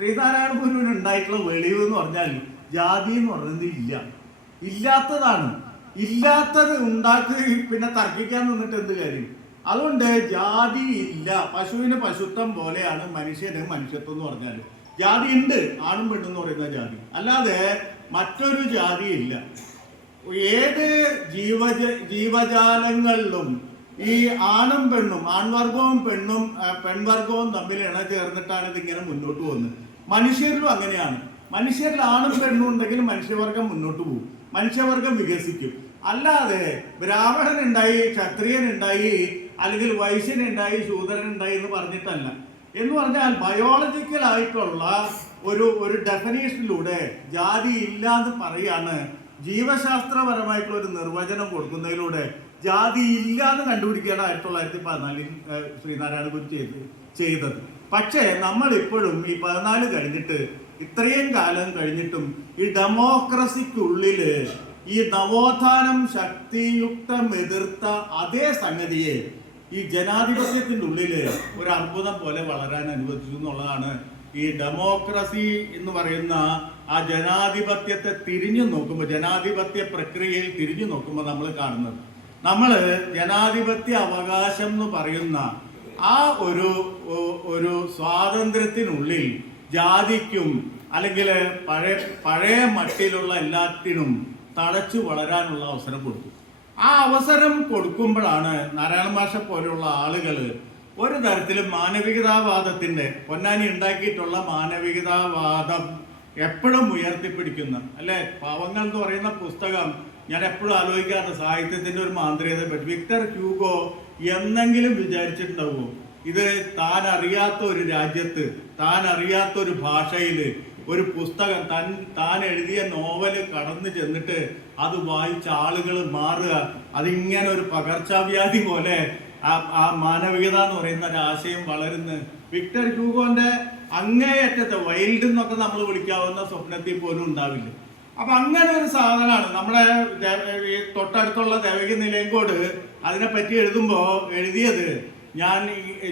ശ്രീനാരായണ ഗുരുവിന് ഉണ്ടായിട്ടുള്ള വെളിവ് എന്ന് പറഞ്ഞാൽ ജാതി എന്ന് പറയുന്നത് ഇല്ലാത്തതാണ്. ഇല്ലാത്തത് ഉണ്ടാക്കി പിന്നെ തർക്കിക്കാൻ നിന്നിട്ട് എന്ത് കാര്യം? അതുകൊണ്ട് ജാതി ഇല്ല. പശുവിന് പശുത്വം പോലെയാണ് മനുഷ്യന് മനുഷ്യത്വം എന്ന് പറഞ്ഞാൽ. ജാതി ഉണ്ട്, ആണും പെണ്ണും എന്ന് പറയുന്ന ജാതി, അല്ലാതെ മറ്റൊരു ജാതി ഇല്ല. ഏത് ജീവജാലങ്ങളിലും ഈ ആണും പെണ്ണും, ആൺവർഗവും പെൺവർഗവും തമ്മിൽ ചേർന്നിട്ടാണ് ഇതിങ്ങനെ മുന്നോട്ട് പോകുന്നത്. മനുഷ്യരിലും അങ്ങനെയാണ്. മനുഷ്യരിൽ ആണും പെണ്ണും ഉണ്ടെങ്കിൽ മനുഷ്യവർഗം മുന്നോട്ട് പോകും, മനുഷ്യവർഗം വികസിക്കും. അല്ലാതെ ബ്രാഹ്മണൻ ഉണ്ടായി, ക്ഷത്രിയൻ ഉണ്ടായി, അല്ലെങ്കിൽ വൈശ്യൻ ഉണ്ടായി, ശൂദ്രൻ ഉണ്ടായി എന്ന് പറഞ്ഞിട്ടല്ല. എന്ന് പറഞ്ഞാൽ ബയോളജിക്കൽ ആയിട്ടുള്ള ഒരു ഡെഫിനേഷനിലൂടെ ജാതി ഇല്ല എന്ന് പറയാണ്. ജീവശാസ്ത്രപരമായിട്ടുള്ള ഒരു നിർവചനം കൊടുക്കുന്നതിലൂടെ ജാതി ഇല്ല എന്ന് കണ്ടുപിടിക്കുകയാണ് 1914 ശ്രീനാരായണ ഗുരു ചെയ്തത്. പക്ഷേ നമ്മൾ ഇപ്പോഴും ഈ 14 കഴിഞ്ഞിട്ട്, ഇത്രയും കാലം കഴിഞ്ഞിട്ടും ഈ ഡെമോക്രസിക്കുള്ളിൽ ഈ നവോത്ഥാനം ശക്തിയുക്തം എതിർത്ത അതേ സംഗതിയെ ഈ ജനാധിപത്യത്തിൻ്റെ ഉള്ളിൽ ഒരു അർബുദം പോലെ വളരാൻ അനുവദിച്ചു എന്നുള്ളതാണ് ഈ ഡെമോക്രസി എന്ന് പറയുന്ന ആ ജനാധിപത്യത്തെ തിരിഞ്ഞു നോക്കുമ്പോൾ, ജനാധിപത്യ പ്രക്രിയയിൽ തിരിഞ്ഞു നോക്കുമ്പോൾ നമ്മൾ കാണുന്നത്. നമ്മൾ ജനാധിപത്യ അവകാശം എന്ന് പറയുന്ന ആ ഒരു സ്വാതന്ത്ര്യത്തിനുള്ളിൽ ജാതിക്കും അല്ലെങ്കിൽ പഴയ മട്ടിലുള്ള എല്ലാത്തിനും തഴച്ചു വളരാനുള്ള അവസരം കൊടുത്തു. ആ അവസരം കൊടുക്കുമ്പോഴാണ് നാരായണ മാഷ പോലെയുള്ള ആളുകൾ ഒരു തരത്തിലും മാനവികതാവാദത്തിൻ്റെ, പൊന്നാനി ഉണ്ടാക്കിയിട്ടുള്ള മാനവികതാവാദം എപ്പോഴും ഉയർത്തിപ്പിടിക്കുന്ന, അല്ലെ, പാവങ്ങൾ എന്ന് പറയുന്ന പുസ്തകം ഞാൻ എപ്പോഴും ആലോചിക്കാറുണ്ട് സാഹിത്യത്തിൻ്റെ ഒരു മാന്ത്രികതയെ പറ്റി. വിക്ടർ ഹ്യൂഗോ എന്നെങ്കിലും വിചാരിച്ചിട്ടുണ്ടാവുമോ ഇത് താൻ അറിയാത്ത ഒരു രാജ്യത്ത്, താൻ അറിയാത്ത ഒരു ഭാഷയിൽ ഒരു പുസ്തകം, താൻ എഴുതിയ നോവല് കടന്നു ചെന്നിട്ട് അത് വായിച്ച ആളുകൾ മാറുക, അതിങ്ങനെ ഒരു പകർച്ചവ്യാധി പോലെ ആ മാനവികത എന്ന് പറയുന്ന ഒരു ആശയം വളരുന്നു. വിക്ടർ ഹ്യൂഗോന്റെ അങ്ങേയറ്റത്തെ വൈൽഡ് എന്നൊക്കെ നമ്മൾ വിളിക്കാവുന്ന സ്വപ്നത്തിൽ പോലും ഉണ്ടാവില്ല. അപ്പൊ അങ്ങനെ ഒരു സാധനമാണ് നമ്മുടെ ഈ തൊട്ടടുത്തുള്ള ദേവകി നിലയങ്കോട് അതിനെപ്പറ്റി എഴുതിയത്. ഞാൻ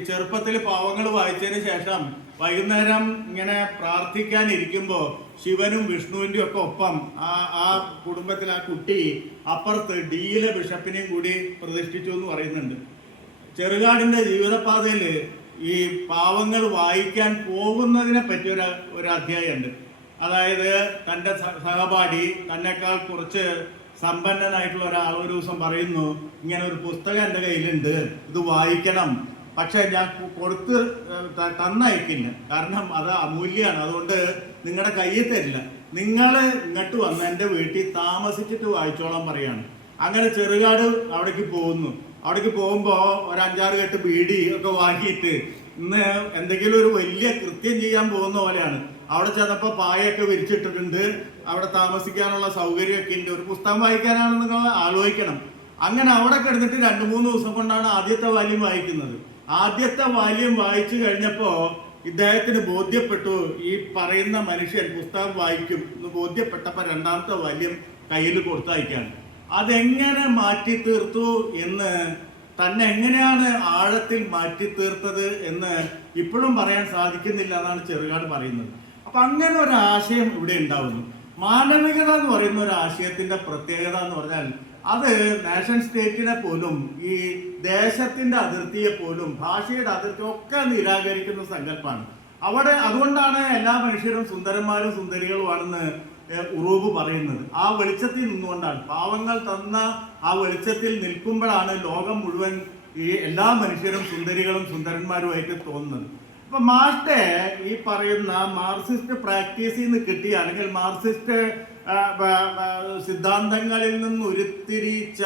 ചെറുപ്പത്തിൽ പാവങ്ങൾ വായിച്ചതിന് ശേഷം വൈകുന്നേരം ഇങ്ങനെ പ്രാർത്ഥിക്കാനിരിക്കുമ്പോൾ ശിവനും വിഷ്ണുവിൻ്റെ ഒക്കെ ഒപ്പം ആ കുടുംബത്തിൽ ആ കുട്ടി അപ്പുറത്ത് ഡിയിലെ ബിഷപ്പിനെയും കൂടി പ്രതിഷ്ഠിച്ചു എന്ന് പറയുന്നുണ്ട്. ചെറുകാടിൻ്റെ ജീവിതപാതയിൽ ഈ പാവങ്ങൾ വായിക്കാൻ പോകുന്നതിനെ പറ്റി ഒരു അധ്യായമുണ്ട്. അതായത് തൻ്റെ സഹപാഠി, തന്നെക്കാൾ കുറച്ച് സമ്പന്നനായിട്ടുള്ള ഒരാൾ ഒരു ദിവസം പറയുന്നു, ഇങ്ങനെ ഒരു പുസ്തകം എൻ്റെ കയ്യിലുണ്ട്, ഇത് വായിക്കണം, പക്ഷെ ഞാൻ തന്നയക്കില്ല, കാരണം അത് അമൂല്യമാണ്, അതുകൊണ്ട് നിങ്ങളുടെ കയ്യിൽ തരില്ല, നിങ്ങൾ ഇങ്ങോട്ട് വന്ന് എൻ്റെ വീട്ടിൽ താമസിച്ചിട്ട് വായിച്ചോളാൻ പറയാണ്. അങ്ങനെ ചെറുകാട് അവിടേക്ക് പോകുന്നു. അവിടേക്ക് പോകുമ്പോൾ ഒരു 5-6 കെട്ട് ബീഡി ഒക്കെ വാങ്ങിയിട്ട് ഇന്ന് എന്തെങ്കിലും ഒരു വലിയ കൃത്യം ചെയ്യാൻ പോകുന്ന പോലെയാണ്. അവിടെ ചെന്നപ്പോൾ പായൊക്കെ വിരിച്ചിട്ടിട്ടുണ്ട്, അവിടെ താമസിക്കാനുള്ള സൗകര്യമൊക്കെ ഉണ്ട്, ഒരു പുസ്തകം വായിക്കാനാണെന്ന് നിങ്ങൾ ആലോചിക്കണം. അങ്ങനെ അവിടെ കിടന്നിട്ട് 2-3 ദിവസം കൊണ്ടാണ് ആദ്യത്തെ വാല്യം വായിക്കുന്നത്. ആദ്യത്തെ വാല്യം വായിച്ചു കഴിഞ്ഞപ്പോൾ ഇദ്ദേഹത്തിന് ബോധ്യപ്പെട്ടു, ഈ പറയുന്ന മനുഷ്യൻ പുസ്തകം വായിക്കും എന്ന് ബോധ്യപ്പെട്ടപ്പോൾ 2ാമത്തെ വാല്യം കയ്യിൽ കൊടുത്തയക്കാണ്. അതെങ്ങനെ മാറ്റി തീർത്തു എന്ന്, തന്നെ എങ്ങനെയാണ് ആഴത്തിൽ മാറ്റി തീർത്തത് എന്ന് ഇപ്പോഴും പറയാൻ സാധിക്കുന്നില്ല എന്നാണ് ചെറുകാട് പറയുന്നത്. അപ്പം അങ്ങനെ ഒരു ആശയം ഇവിടെ ഉണ്ടാവുന്നു. മാനവികത എന്ന് പറയുന്ന ഒരു ആശയത്തിൻ്റെ പ്രത്യേകത എന്ന് പറഞ്ഞാൽ അത് നാഷൻ സ്റ്റേറ്റിനെ പോലും, ഈ ദേശത്തിൻ്റെ അതിർത്തിയെ പോലും, ഭാഷയുടെ അതിർത്തി ഒക്കെ നിരാകരിക്കുന്ന സങ്കല്പമാണ് അവിടെ. അതുകൊണ്ടാണ് എല്ലാ മനുഷ്യരും സുന്ദരന്മാരും സുന്ദരികളുമാണെന്ന് ഉറൂബ് പറയുന്നത്. ആ വെളിച്ചത്തിൽ നിന്നുകൊണ്ടാണ്, പാവങ്ങൾ തന്ന ആ വെളിച്ചത്തിൽ നിൽക്കുമ്പോഴാണ് ലോകം മുഴുവൻ ഈ എല്ലാ മനുഷ്യരും സുന്ദരികളും സുന്ദരന്മാരുമായിട്ട് തോന്നുന്നത്. അപ്പൊ മാർട്ടെ ഈ പറയുന്ന മാർക്സിസ്റ്റ് പ്രാക്ടീസിൽ നിന്ന് കിട്ടിയ, അല്ലെങ്കിൽ മാർക്സിസ്റ്റ് സിദ്ധാന്തങ്ങളിൽ നിന്ന് ഉരുത്തിരിച്ച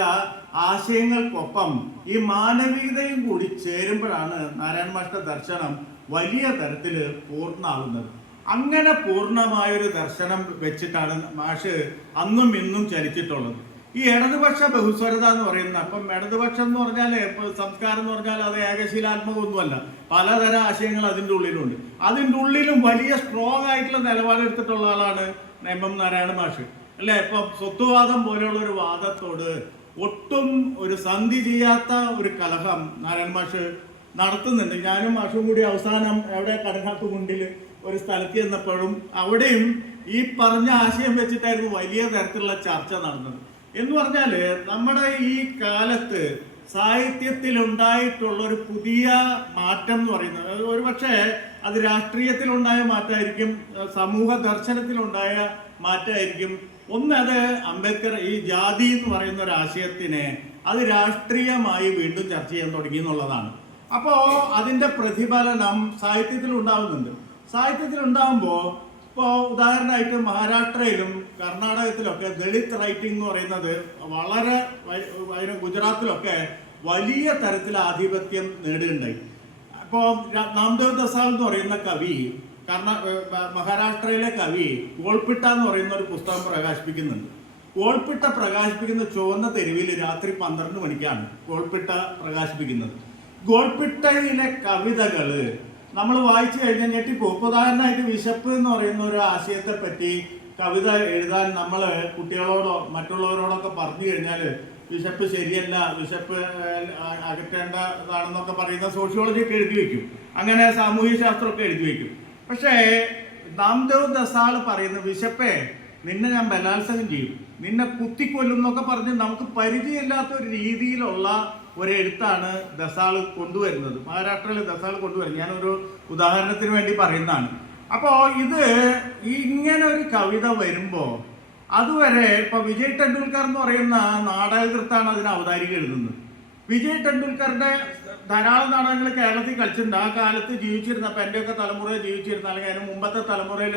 ആശയങ്ങൾക്കൊപ്പം ഈ മാനവികതയും കൂടി ചേരുമ്പോഴാണ് നാരായണ മാഷ്ട ദർശനം വലിയ തരത്തിൽ പൂർണ്ണമാകുന്നത്. അങ്ങനെ പൂർണ്ണമായൊരു ദർശനം വെച്ചിട്ടാണ് മാഷ് അന്നും ഇന്നും ചലിച്ചിട്ടുള്ളത്. ഈ ഇടതുപക്ഷ ബഹുസ്വരത എന്ന് പറയുന്ന, അപ്പം ഇടതുപക്ഷം എന്ന് പറഞ്ഞാൽ സംസ്കാരം എന്ന് പറഞ്ഞാൽ അത് ഏകശീലാത്മകമൊന്നുമല്ല, പലതരം ആശയങ്ങൾ അതിൻ്റെ ഉള്ളിലുണ്ട്. അതിൻ്റെ ഉള്ളിലും വലിയ സ്ട്രോങ് ആയിട്ടുള്ള നിലപാടെടുത്തിട്ടുള്ള ആളാണ് എം നാരായണ മാഷ്, അല്ലേ? ഇപ്പം സ്വത്വവാദം പോലെയുള്ള ഒരു വാദത്തോട് ഒട്ടും ഒരു സന്ധി ചെയ്യാത്ത ഒരു കലഹം നാരായണ മാഷ് നടത്തുന്നുണ്ട്. ഞാനും മാഷും കൂടി അവസാനം എവിടെ കടങ്ങാത്തുകുണ്ടിൽ ഒരു സ്ഥലത്ത് ചെന്നപ്പോഴും അവിടെയും ഈ പറഞ്ഞ ആശയം വെച്ചിട്ടായിരുന്നു വലിയ തരത്തിലുള്ള ചർച്ച നടന്നത്. എന്ന് പറഞ്ഞാൽ നമ്മുടെ ഈ കാലത്ത് സാഹിത്യത്തിൽ ഉണ്ടായിട്ടുള്ള ഒരു പുതിയ മാറ്റം എന്ന് പറയുന്നത് ഒരു പക്ഷേ അത് രാഷ്ട്രീയത്തിലുണ്ടായ മാറ്റമായിരിക്കും, സമൂഹ ദർശനത്തിലുണ്ടായ മാറ്റമായിരിക്കും. ഒന്ന്, അത് അംബേദ്കർ ഈ ജാതി എന്ന് പറയുന്ന ഒരു ആശയത്തിനെ അത് രാഷ്ട്രീയമായി വീണ്ടും ചർച്ച ചെയ്യാൻ തുടങ്ങി എന്നുള്ളതാണ്. അപ്പോൾ അതിൻ്റെ പ്രതിഫലനം സാഹിത്യത്തിൽ ഉണ്ടാകുന്നുണ്ട്. സാഹിത്യത്തിൽ ഉണ്ടാകുമ്പോൾ ഇപ്പോൾ ഉദാഹരണമായിട്ട് മഹാരാഷ്ട്രയിലും കർണാടകത്തിലൊക്കെ ദളിത് റൈറ്റിംഗ് എന്ന് പറയുന്നത് വളരെ ഗുജറാത്തിലൊക്കെ വലിയ തരത്തിൽ ആധിപത്യം നേടുകയുണ്ടായി. ഇപ്പോൾ നാംദേവ് ദസാൽ എന്ന് പറയുന്ന കവി മഹാരാഷ്ട്രയിലെ കവി ഗോൾപിട്ട എന്ന് പറയുന്ന ഒരു പുസ്തകം പ്രകാശിപ്പിക്കുന്നുണ്ട്. ഗോൾപിട്ട പ്രകാശിപ്പിക്കുന്ന ചുവന്ന തെരുവിൽ രാത്രി 12 മണിക്കാണ് ഗോൾപിട്ട പ്രകാശിപ്പിക്കുന്നത്. ഗോൾപിട്ടയിലെ കവിതകൾ നമ്മൾ വായിച്ചു കഴിഞ്ഞാൽ ഞെട്ടിപ്പോകും. ഉദാഹരണമായിട്ട് വിശപ്പ് എന്ന് പറയുന്ന ഒരു ആശയത്തെ പറ്റി കവിത എഴുതാൻ നമ്മൾ കുട്ടികളോടോ മറ്റുള്ളവരോടൊക്കെ പറഞ്ഞു കഴിഞ്ഞാൽ വിശപ്പ് ശരിയല്ല, വിശപ്പ് അകറ്റേണ്ടതാണെന്നൊക്കെ പറയുന്ന സോഷ്യോളജി ഒക്കെ എഴുതി വയ്ക്കും, അങ്ങനെ സാമൂഹ്യ ശാസ്ത്രമൊക്കെ എഴുതി വയ്ക്കും. പക്ഷേ നാംദേവ് ദസാൾ പറയുന്ന വിശപ്പേ നിന്നെ ഞാൻ ബലാത്സംഗം ചെയ്യും, നിന്നെ കുത്തിക്കൊല്ലും എന്നൊക്കെ പറഞ്ഞ് നമുക്ക് പരിചയമില്ലാത്ത ഒരു രീതിയിലുള്ള ഒരു എഴുത്താണ് ദസാൾ കൊണ്ടുവരുന്നത്. മഹാരാഷ്ട്രയിൽ ദസാൾ കൊണ്ടുവരും. ഞാനൊരു ഉദാഹരണത്തിന് വേണ്ടി പറയുന്നതാണ്. അപ്പോൾ ഇത് ഇങ്ങനെ ഒരു കവിത വരുമ്പോൾ അതുവരെ ഇപ്പൊ വിജയ് ടെണ്ടുൽക്കർ എന്ന് പറയുന്ന നാടകകൃത്താണ് അതിന് അവതാരിക എഴുതുന്നത്. വിജയ് ടെണ്ടുൽക്കറുടെ ധാരാളം നാടകങ്ങൾ കേരളത്തിൽ കളിച്ചിട്ടുണ്ട്. ആ കാലത്ത് ജീവിച്ചിരുന്നപ്പോൾ എൻ്റെയൊക്കെ തലമുറയിൽ ജീവിച്ചിരുന്ന അല്ലെങ്കിൽ അതിന് മുമ്പത്തെ തലമുറയിൽ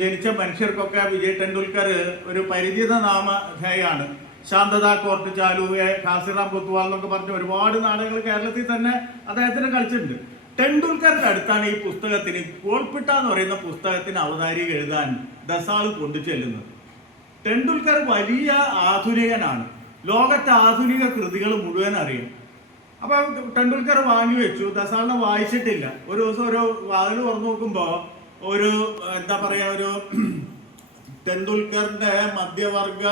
ജനിച്ച മനുഷ്യർക്കൊക്കെ വിജയ് ടെണ്ടുൽക്കർ ഒരു പരിചിത നാമധേയാണ്. ശാന്തത കോർട്ട് ചാലു, ഖാസിറാം കൊത്വാൾ എന്നൊക്കെ പറഞ്ഞ ഒരുപാട് നാടകങ്ങൾ കേരളത്തിൽ തന്നെ അദ്ദേഹത്തിന് കളിച്ചിട്ടുണ്ട്. ടെണ്ടുൽക്കറുടെ അടുത്താണ് ഈ പുസ്തകത്തിന്, ഗോൾപിട്ട എന്ന് പറയുന്ന പുസ്തകത്തിന് അവതാരിക എഴുതാൻ ദസാൾ കൊണ്ടു ചെല്ലുന്നത്. ടെണ്ടുൽക്കർ വലിയ ആധുനികനാണ്, ലോകത്തെ ആധുനിക കൃതികൾ മുഴുവൻ അറിയും. അപ്പൊ ടെണ്ടുൽക്കർ വാങ്ങി വെച്ചു, ദസാളിനെ വായിച്ചിട്ടില്ല. ഒരു ദിവസം ഒരു വാതിൽ തുറന്നു നോക്കുമ്പോൾ ഒരു എന്താ പറയാ, ഒരു ടെണ്ടുൽക്കറിന്റെ മധ്യവർഗ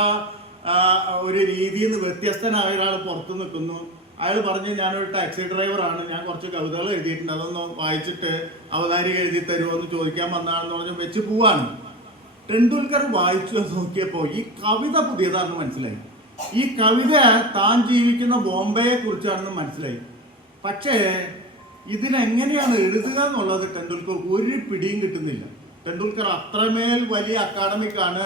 ഒരു രീതിയിൽ നിന്ന് വ്യത്യസ്തനായ ഒരാൾ പുറത്തു നിൽക്കുന്നു. അയാൾ പറഞ്ഞു, ഞാനൊരു ടാക്സി ഡ്രൈവറാണ്, ഞാൻ കുറച്ച് കവിതകൾ എഴുതിയിട്ടുണ്ട്, അതൊന്ന് വായിച്ചിട്ട് അവതാരിക എഴുതി തരുമോ എന്ന് ചോദിക്കാൻ വന്നാണെന്ന് പറഞ്ഞ് വെച്ച് പോവാണ്. ടെണ്ടുൽക്കർ വായിച്ചു നോക്കിയപ്പോൾ ഈ കവിത പുതിയതാണെന്ന് മനസ്സിലായി. ഈ കവിത താൻ ജീവിക്കുന്ന ബോംബെയെ കുറിച്ചാണെന്ന് മനസ്സിലായി. പക്ഷേ ഇതിനെങ്ങനെയാണ് എഴുതുക എന്നുള്ളത് ടെണ്ടുൽക്കർ ഒരു പിടിയും കിട്ടുന്നില്ല. ടെണ്ടുൽക്കർ അത്രമേൽ വലിയ അക്കാഡമിക്കാണ്,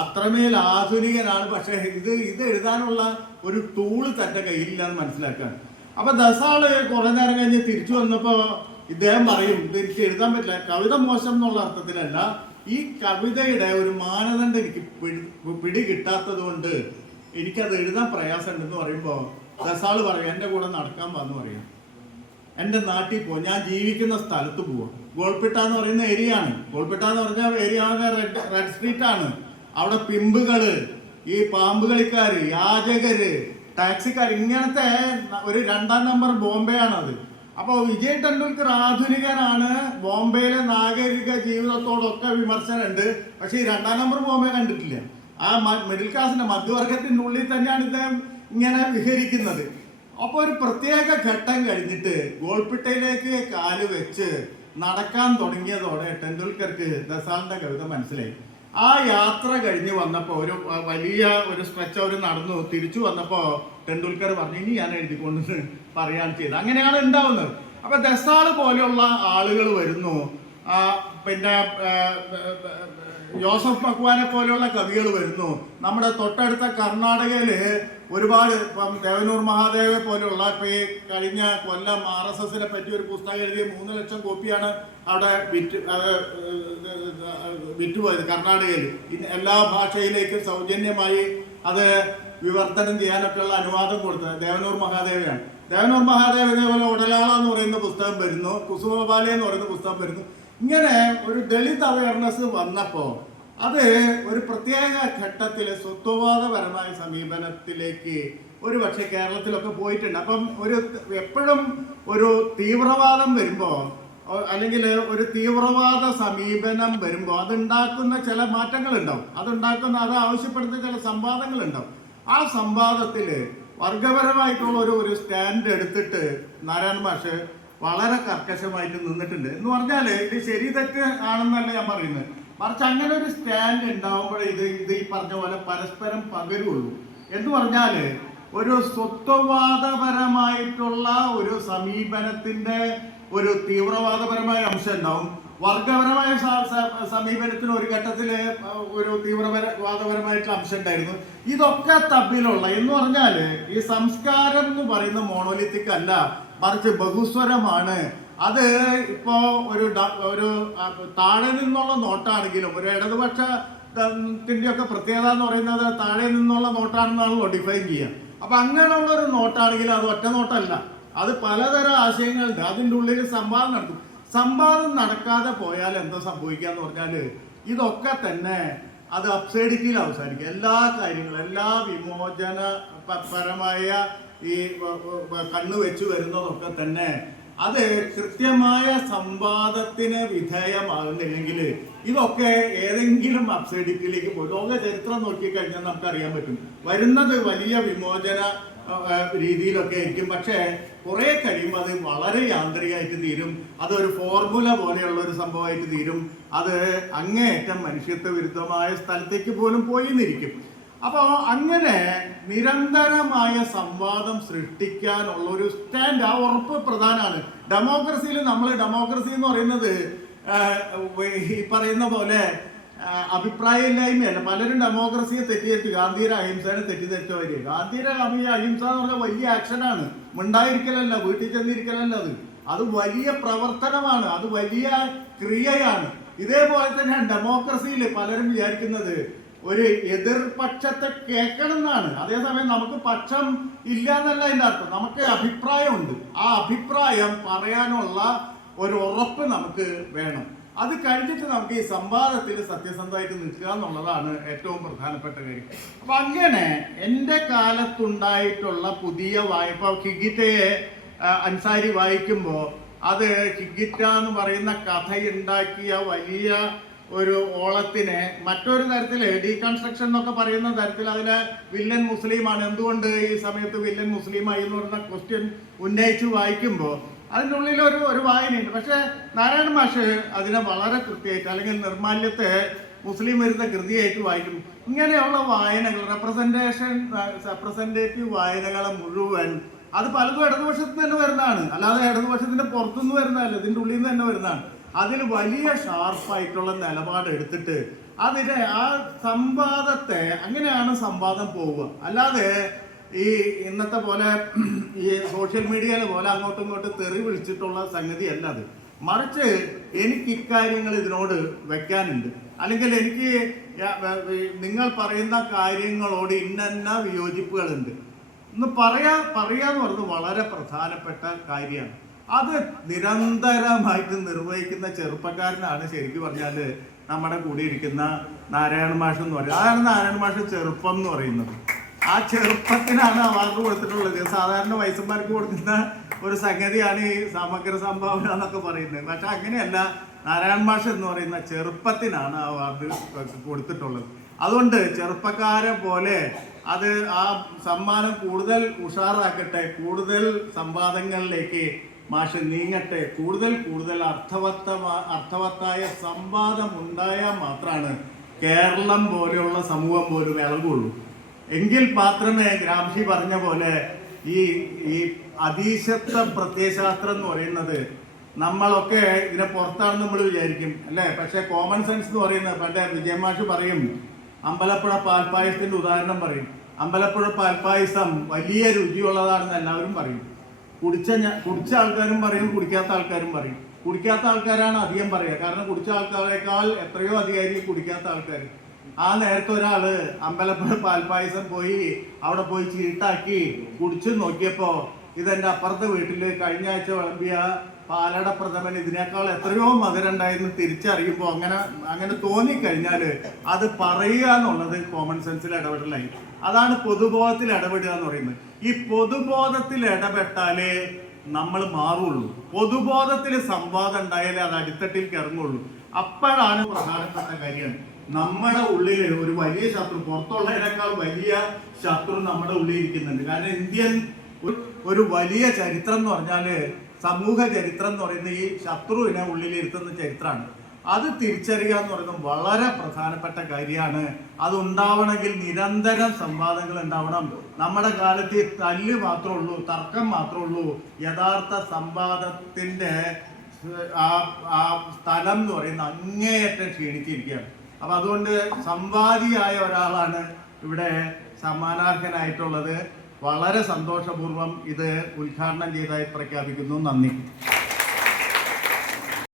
അത്രമേൽ ആധുനികനാണ്. പക്ഷേ ഇത് എഴുതാനുള്ള ഒരു ടൂള് തന്റെ കയ്യിലില്ലാന്ന് മനസ്സിലാക്കാണ്. അപ്പൊ ദസാള് കുറെ നേരം കഴിഞ്ഞ് തിരിച്ചു വന്നപ്പോ ഇദ്ദേഹം പറയും, ഇത് എനിക്ക് എഴുതാൻ പറ്റില്ല. കവിത മോശം എന്നുള്ള അർത്ഥത്തിലല്ല, ഈ കവിതയുടെ ഒരു മാനദണ്ഡം എനിക്ക് പിടി കിട്ടാത്തത് കൊണ്ട് എനിക്കത് എഴുതാൻ പ്രയാസമുണ്ടെന്ന് പറയുമ്പോൾ ദസാള് പറയും, എൻ്റെ കൂടെ നടക്കാൻ വന്നു പറയാം, എൻ്റെ നാട്ടിൽ പോവാം, ഞാൻ ജീവിക്കുന്ന സ്ഥലത്ത് പോവാം. ഗോൾപിട്ട എന്ന് പറയുന്ന ഏരിയ ആണ്. ഗോൾപിട്ട എന്ന് പറഞ്ഞ ഏരിയ റെഡ് സ്ട്രീറ്റ് ആണ്. അവിടെ പിമ്പുകള്, ഈ പാമ്പ് കളിക്കാര്, യാചകര്, ടാക്സിക്കാർ, ഇങ്ങനത്തെ ഒരു 2ാം നമ്പർ ബോംബെ ആണത്. അപ്പോൾ വിജയ് ടെണ്ടുൽക്കർ ആധുനികനാണ്, ബോംബെയിലെ നാഗരിക ജീവിതത്തോടൊക്കെ വിമർശനമുണ്ട്. പക്ഷെ ഈ 2ാം നമ്പർ ബോംബെ കണ്ടിട്ടില്ല. ആ മിഡിൽ ക്ലാസിന്റെ മധ്യവർഗത്തിന്റെ ഉള്ളിൽ തന്നെയാണ് ഇദ്ദേഹം ഇങ്ങനെ വിഹരിക്കുന്നത്. അപ്പോൾ ഒരു പ്രത്യേക ഘട്ടം കഴിഞ്ഞിട്ട് ഗോൾപിട്ടയിലേക്ക് കാല് വെച്ച് നടക്കാൻ തുടങ്ങിയതോടെ ടെണ്ടുൽക്കർക്ക് ദസാളിന്റെ കവിത മനസ്സിലായി. ആ യാത്ര കഴിഞ്ഞ് വന്നപ്പോൾ ഒരു വലിയ ഒരു സ്ട്രെച്ച് അവർ നടന്നു, തിരിച്ചു വന്നപ്പോൾ ടെണ്ടുൽക്കർ പറഞ്ഞു, ഇനി ഞാൻ എഴുതിക്കൊണ്ട് പറയുകയാണ് ചെയ്തത്. അങ്ങനെയാണ് ഉണ്ടാവുന്നത്. അപ്പൊ ദസാള് പോലെയുള്ള ആളുകൾ വരുന്നു, പിന്നെ ജോസഫ് മക്വാനെ പോലെയുള്ള കവികൾ വരുന്നു. നമ്മുടെ തൊട്ടടുത്ത കർണാടകയില് ഒരുപാട്, ഇപ്പം ദേവനൂർ മഹാദേവെ പോലെയുള്ള, ഇപ്പൊ ഈ കഴിഞ്ഞ കൊല്ലം RSSനെ പറ്റി ഒരു പുസ്തകം എഴുതിയ 3 ലക്ഷം കോപ്പിയാണ് അവിടെ വിറ്റുപോയത് കർണാടകയിൽ. എല്ലാ ഭാഷയിലേക്കും സൗജന്യമായി അത് വിവർത്തനം ചെയ്യാനൊക്കെയുള്ള അനുവാദം കൊടുത്തത് ദേവനൂർ മഹാദേവയാണ്. ദേവനൂർ മഹാദേവ ഇതേപോലെ ഉടലാള എന്ന് പറയുന്ന പുസ്തകം വരുന്നു, കുസുമബാല എന്ന് പറയുന്ന പുസ്തകം വരുന്നു. ഇങ്ങനെ ഒരു ദളിത് അവയർനെസ് വന്നപ്പോൾ അത് ഒരു പ്രത്യേക ഘട്ടത്തിൽ സ്വത്വവാദപരമായ സമീപനത്തിലേക്ക് ഒരു പക്ഷേ കേരളത്തിലൊക്കെ പോയിട്ടുണ്ട്. അപ്പം എപ്പോഴും ഒരു തീവ്രവാദം വരുമ്പോൾ അല്ലെങ്കിൽ ഒരു തീവ്രവാദ സമീപനം വരുമ്പോൾ അതുണ്ടാക്കുന്ന ചില മാറ്റങ്ങളുണ്ടാവും, അത് ആവശ്യപ്പെടുന്ന ചില സംവാദങ്ങളുണ്ടാവും. ആ സംവാദത്തിൽ വർഗപരമായിട്ടുള്ള ഒരു സ്റ്റാൻഡ് എടുത്തിട്ട് നാരായണ മാഷ് വളരെ കർക്കശമായിട്ട് നിന്നിട്ടുണ്ട്. എന്ന് പറഞ്ഞാൽ ഇത് ശരി തെറ്റ് ആണെന്നല്ല ഞാൻ പറയുന്നത്, മറിച്ച് അങ്ങനെ ഒരു സ്റ്റാൻഡ് ഉണ്ടാവുമ്പോഴേ ഇത് ഈ പറഞ്ഞ പോലെ പരസ്പരം പകരുള്ളൂ. എന്ന് പറഞ്ഞാൽ ഒരു സ്വത്വവാദപരമായിട്ടുള്ള ഒരു സമീപനത്തിന്റെ ഒരു തീവ്രവാദപരമായ അംശം ഉണ്ടാവും. വർഗപരമായ സമീപനത്തിന് ഒരു ഘട്ടത്തിൽ ഒരു തീവ്രവാദപരമായിട്ടുള്ള അംശം ഉണ്ടായിരുന്നു. ഇതൊക്കെ തമ്മിലുള്ള എന്ന് പറഞ്ഞാൽ ഈ സംസ്കാരം എന്ന് പറയുന്ന മോണോലിത്തിക് അല്ല, മറിച്ച് ബഹുസ്വരമാണ്. അത് ഇപ്പോ ഒരു താഴെ നിന്നുള്ള നോട്ടാണെങ്കിലും ഒരു ഇടതുപക്ഷത്തിൻ്റെയൊക്കെ പ്രത്യേകത എന്ന് പറയുന്നത് താഴെ നിന്നുള്ള നോട്ടാണെന്നാണല്ലോ ഡിഫൈൻ ചെയ്യുക. അപ്പൊ അങ്ങനെയുള്ള ഒരു നോട്ടാണെങ്കിലും അത് ഒറ്റ നോട്ടല്ല, അത് പലതരം ആശയങ്ങളുണ്ട്. അതിൻ്റെ ഉള്ളിൽ സംവാദം നടത്തും. സംവാദം നടക്കാതെ പോയാൽ എന്താ സംഭവിക്കാന്ന് പറഞ്ഞാൽ ഇതൊക്കെ തന്നെ അത് അപ്സൈഡിറ്റിയിൽ അവസാനിക്കും. എല്ലാ കാര്യങ്ങളും, എല്ലാ വിമോചന പരമായ ഈ കണ്ണു വെച്ച് വരുന്നതൊക്കെ തന്നെ അത് കൃത്യമായ സംവാദത്തിന് വിധേയമാകുന്നില്ലെങ്കിൽ ഇതൊക്കെ ഏതെങ്കിലും അപ്സൈഡിറ്റിയിലേക്ക് പോയി. ലോക ചരിത്രം നോക്കിക്കഴിഞ്ഞാൽ നമുക്കറിയാൻ പറ്റും. വരുന്നത് വലിയ വിമോചന രീതിയിലൊക്കെ ആയിരിക്കും, പക്ഷേ കുറെ കഴിയുമ്പോൾ അത് വളരെ യാന്ത്രികമായിട്ട് തീരും. അതൊരു ഫോർമുല പോലെയുള്ള ഒരു സംഭവമായിട്ട് തീരും. അത് അങ്ങേയറ്റം മനുഷ്യത്വ വിരുദ്ധമായ സ്ഥലത്തേക്ക് പോലും പോയി നിന്നിരിക്കും. അപ്പോൾ അങ്ങനെ നിരന്തരമായ സംവാദം സൃഷ്ടിക്കാനുള്ള ഒരു സ്റ്റാൻഡ്, ആ ഉറപ്പ് പ്രധാനമാണ്. ഡെമോക്രസിയിൽ ഡെമോക്രസി എന്ന് പറയുന്നത് ഈ പറയുന്ന പോലെ അഭിപ്രായമില്ലായ്മയല്ല. പലരും ഡെമോക്രസിയെ തെറ്റിദ്ധരിച്ചു, ഗാന്ധിയുടെ അഹിംസനെ തെറ്റിദ്ധരിച്ചവര്. ഗാന്ധിയുടെ അഹിംസ എന്ന് പറഞ്ഞാൽ വലിയ ആക്ഷനാണ്, മിണ്ടായിരിക്കലല്ല, വീട്ടിൽ ചെന്നിരിക്കലല്ല. അത് വലിയ പ്രവർത്തനമാണ്, അത് വലിയ ക്രിയയാണ്. ഇതേപോലെ തന്നെയാണ് ഡെമോക്രസിയിൽ പലരും വിചാരിക്കുന്നത് ഒരു എതിർപക്ഷത്തെ കേൾക്കണം എന്നാണ്. അതേസമയം നമുക്ക് പക്ഷം ഇല്ല എന്നല്ല അതിൻ്റെ അർത്ഥം, നമുക്ക് അഭിപ്രായമുണ്ട്. ആ അഭിപ്രായം പറയാനുള്ള ഒരു ഉറപ്പ് നമുക്ക് വേണം. അത് കഴിഞ്ഞിട്ട് നമുക്ക് ഈ സംവാദത്തിൽ സത്യസന്ധമായിട്ട് നിൽക്കുക എന്നുള്ളതാണ് ഏറ്റവും പ്രധാനപ്പെട്ട കാര്യം. അപ്പൊ അങ്ങനെ എൻ്റെ കാലത്തുണ്ടായിട്ടുള്ള പുതിയ വായ്പ ഹിഗിറ്റയെ അൻസാരി വായിക്കുമ്പോൾ അത് ഹിഗിറ്റ എന്ന് പറയുന്ന കഥയുണ്ടാക്കിയ വലിയ ഒരു ഓളത്തിനെ മറ്റൊരു തരത്തിൽ ഡീകൺസ്ട്രക്ഷൻ എന്നൊക്കെ പറയുന്ന തരത്തിൽ അതിലെ വില്ലൻ മുസ്ലിമാണ്, എന്തുകൊണ്ട് ഈ സമയത്ത് വില്ലൻ മുസ്ലിമായി എന്ന് പറയുന്ന ക്വസ്റ്റ്യൻ ഉന്നയിച്ച് വായിക്കുമ്പോൾ അതിൻ്റെ ഉള്ളിൽ ഒരു വായനയുണ്ട്. പക്ഷേ നാരായണ മാഷ് അതിനെ വളരെ കൃത്യമായിട്ട്, അല്ലെങ്കിൽ നിർമാല്യത്തെ മുസ്ലിം വിരുദ്ധ കൃതിയായിട്ട് വായിക്കും. ഇങ്ങനെയുള്ള വായനകൾ, റെപ്രസെൻറ്റേറ്റീവ് വായനകളെ മുഴുവൻ അത് പലതും ഇടതുപക്ഷത്തിൽ തന്നെ വരുന്നതാണ്, അല്ലാതെ ഇടതുപക്ഷത്തിന്റെ പുറത്തുനിന്ന് വരുന്നതല്ല, ഇതിൻ്റെ ഉള്ളിൽ നിന്ന് തന്നെ വരുന്നതാണ്. അതിൽ വലിയ ഷാർപ്പായിട്ടുള്ള നിലപാട് എടുത്തിട്ട് അതിനെ ആ സംവാദത്തെ, അങ്ങനെയാണ് സംവാദം പോവുക. അല്ലാതെ ഈ ഇന്നത്തെ പോലെ ഈ സോഷ്യൽ മീഡിയയിലെ പോലെ അങ്ങോട്ടും ഇങ്ങോട്ടും തെറി വിളിച്ചിട്ടുള്ള സംഗതിയല്ല അത്. മറിച്ച് എനിക്ക് ഇക്കാര്യങ്ങൾ ഇതിനോട് വെക്കാനുണ്ട്, അല്ലെങ്കിൽ എനിക്ക് നിങ്ങൾ പറയുന്ന കാര്യങ്ങളോട് ഇന്ന വിയോജിപ്പുകളുണ്ട് എന്ന് പറയാന്ന് പറഞ്ഞത് വളരെ പ്രധാനപ്പെട്ട കാര്യമാണ്. അത് നിരന്തരമായിട്ട് നിർവഹിക്കുന്ന ചെറുപ്പക്കാരനാണ് ശരിക്കും പറഞ്ഞാൽ നമ്മുടെ കൂടെ ഇരിക്കുന്ന നാരായണ മാഷ് എന്ന് പറയുന്നത്. അതാണ് നാരായണ മാഷ് ചെറുപ്പം എന്ന് പറയുന്നത്. ആ ചെറുപ്പത്തിനാണ് അവാർഡ് കൊടുത്തിട്ടുള്ളത്. സാധാരണ വയസ്സന്മാർക്ക് കൊടുക്കുന്ന ഒരു സംഗതിയാണ് ഈ സമഗ്ര സംഭാവന എന്നൊക്കെ പറയുന്നത്. പക്ഷെ അങ്ങനെയല്ല, നാരായണ മാഷ് എന്ന് പറയുന്ന ചെറുപ്പത്തിനാണ് അവാർഡ് കൊടുത്തിട്ടുള്ളത്. അതുകൊണ്ട് ചെറുപ്പക്കാരെ പോലെ അത് ആ സമ്മാനം കൂടുതൽ ഉഷാറാക്കട്ടെ, കൂടുതൽ സംവാദങ്ങളിലേക്ക് മാഷ് നീങ്ങട്ടെ, കൂടുതൽ അർത്ഥവത്തായ സംവാദം ഉണ്ടായാൽ മാത്രമാണ് കേരളം പോലെയുള്ള സമൂഹം പോലും ഇളകുള്ളൂ. എങ്കിൽ മാത്രമേ ഗ്രാംഷി പറഞ്ഞ പോലെ ഈ അതീശത്വ പ്രത്യയശാസ്ത്രം എന്ന് പറയുന്നത്, നമ്മളൊക്കെ ഇതിനെ പുറത്താണെന്ന് നമ്മൾ വിചാരിക്കും അല്ലേ, പക്ഷെ കോമൺ സെൻസ് എന്ന് പറയുന്നത്, പണ്ടേ വിജയമാഷ് പറയും, അമ്പലപ്പുഴ പാൽപ്പായസത്തിന്റെ ഉദാഹരണം പറയും. അമ്പലപ്പുഴ പാൽപ്പായസം വലിയ രുചിയുള്ളതാണെന്ന് എല്ലാവരും പറയും. കുടിച്ച ആൾക്കാരും പറയും, കുടിക്കാത്ത ആൾക്കാരും പറയും. കുടിക്കാത്ത ആൾക്കാരാണ് അധികം പറയുക, കാരണം കുടിച്ച ആൾക്കാരെക്കാൾ എത്രയോ അധികമായിരിക്കും കുടിക്കാത്ത ആൾക്കാർ. ആ നേരത്തെ ഒരാള് അമ്പലപ്പുഴ പാൽപ്പായസം അവിടെ പോയി ചീട്ടാക്കി കുടിച്ചു നോക്കിയപ്പോ ഇതെന്റെ അപ്പുറത്തെ വീട്ടില് കഴിഞ്ഞ ആഴ്ച വിളമ്പിയ പാലട പ്രഥമൻ ഇതിനേക്കാൾ എത്രയോ മധുരം ഉണ്ടായിരുന്നു തിരിച്ചറിയുമ്പോൾ അങ്ങനെ തോന്നിക്കഴിഞ്ഞാൽ അത് പറയുക എന്നുള്ളത് കോമൺ സെൻസിൽ ഇടപെടലായി. അതാണ് പൊതുബോധത്തിൽ ഇടപെടുക എന്ന് പറയുന്നത്. ഈ പൊതുബോധത്തിൽ ഇടപെട്ടാലേ നമ്മൾ മാറുള്ളൂ. പൊതുബോധത്തിൽ സംവാദം ഉണ്ടായാലേ അത് അടിത്തട്ടിലേക്ക് ഇറങ്ങുള്ളൂ. അപ്പോഴാണ് പ്രധാനപ്പെട്ട കാര്യമാണ് നമ്മുടെ ഉള്ളിൽ ഒരു വലിയ ശത്രു, പുറത്തുള്ളതിനേക്കാൾ വലിയ ശത്രു നമ്മുടെ ഉള്ളിൽ ഇരിക്കുന്നുണ്ട്. കാരണം ഇന്ത്യൻ ഒരു വലിയ ചരിത്രം എന്ന് പറഞ്ഞാല് സമൂഹ ചരിത്രം എന്ന് പറയുന്ന ഈ ശത്രുവിനെ ഉള്ളിലിരുത്തുന്ന ചരിത്രമാണ്. അത് തിരിച്ചറിയുക എന്ന് പറയുന്നത് വളരെ പ്രധാനപ്പെട്ട കാര്യമാണ്. അതുണ്ടാവണമെങ്കിൽ നിരന്തരം സംവാദങ്ങൾ ഉണ്ടാവണം. നമ്മുടെ കാലത്ത് ഈ തല്ല് മാത്രമേ ഉള്ളൂ, തർക്കം മാത്രമേ ഉള്ളൂ. യഥാർത്ഥ സംവാദത്തിൻ്റെ ആ സ്ഥലം എന്ന് പറയുന്നത് അങ്ങേയറ്റം ക്ഷീണിച്ചിരിക്കുകയാണ്. അപ്പം അതുകൊണ്ട് സംവാദിയായ ഒരാളാണ് ഇവിടെ സമ്മാനാർഹനായിട്ടുള്ളത്. വളരെ സന്തോഷപൂർവ്വം ഇത് ഉദ്ഘാടനം ചെയ്തതായി പ്രഖ്യാപിക്കുന്നു. നന്ദി.